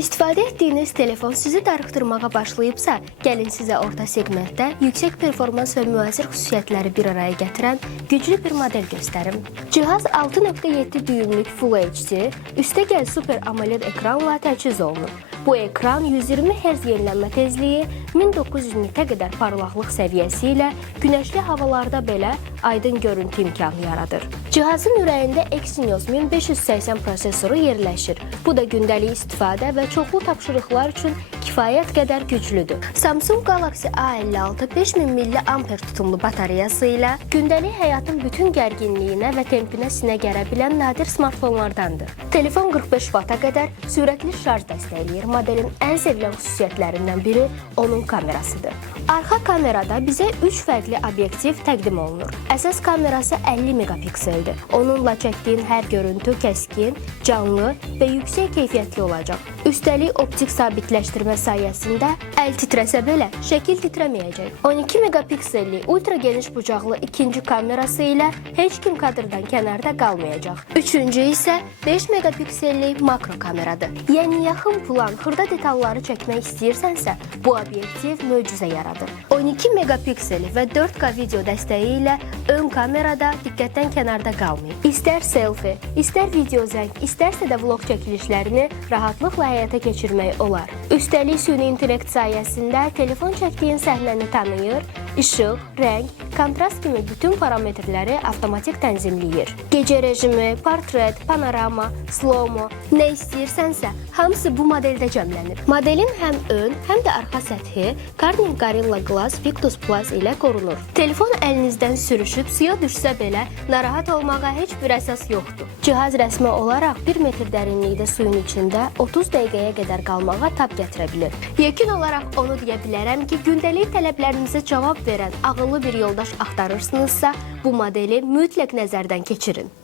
İstifadə etdiyiniz telefon sizi darıxdırmağa başlayıbsa, gəlin sizə orta segmentdə yüksək performans və müasir xüsusiyyətləri bir araya gətirən güclü bir model göstərim. Cihaz 6.7 düyümlük Full HD, üstəgəl Super AMOLED ekranla təchiz olunur. Bu ekran 120 Hz yenilənmə tezliyi, 1900 nitə qədər parlaqlıq səviyyəsi ilə günəşli havalarda belə aydın görüntü imkanı yaradır. Cihazın ürəyində Exynos 1580 prosesoru yerləşir. Bu da gündəlik istifadə və çoxlu tapşırıqlar üçün kifayət qədər güclüdür. Samsung Galaxy A56 5000 mAh tutumlu batareyası ilə gündəlik həyatın bütün gərginliyinə və tempinə sinə gələ bilən nadir smartfonlardandır. Telefon 45 Watt-a qədər sürətli şarj dəstəkləyir. Modelin ən sevilən xüsusiyyətlərindən biri onun kamerasıdır. Arxa kamerada bizə 3 fərqli obyektiv təqdim olunur. Əsas kamerası 50 megapikseldir. Onunla çəkdiyin hər görüntü kəskin, canlı və yüksək keyfiyyətli olacaq. Üstəlik optik sabitləşdirmə sayəsində əl titrəsə belə şəkil titrəməyəcək. 12 megapikselli ultra geniş bucaqlı ikinci kamerası ilə heç kim kadrdan kənarda qalmayacaq. Üçüncü isə 5 megapikselli makro kameradır. Yəni yaxın plan, xırda detalları çəkmək istəyirsənsə, bu obyektiv möcüzə yaradır. 12 megapikseli və 4K video dəstəyi ilə ön kamerada diqqətdən kənarda qalmayın. İstər selfie, istər video zəng, istərsə də vlog çəkilişlərini rahatlıqla həyata keçirmək olar. Üstəlik süni intellekt sayəsində telefon çəkdiyin səhnəni tanıyır, işıq, rəng, kontrast kimi bütün parametrləri avtomatik tənzimləyir. Gecə rejimi, portret, panorama, slow-mo, nə istəyirsənsə, hamısı bu modeldə cəmlənir. Modelin həm ön, həm də arxa səthi Corning Gorilla Glass Victus Plus ilə qorunur. Telefon əlinizdən sürüşüb suya düşsə belə narahat olmağa heç bir əsas yoxdur. Cihaz rəsmi olaraq 1 metr dərinlikdə suyun içində 30 dəqiqəyə qədər qalmağa tab gətirə bilir. Yekun olaraq onu deyə bilərəm ki, gündəlik tələblərinizə cavab verən ağıllı bir yoldaş axtarırsınızsa, bu modeli mütləq nəzərdən keçirin.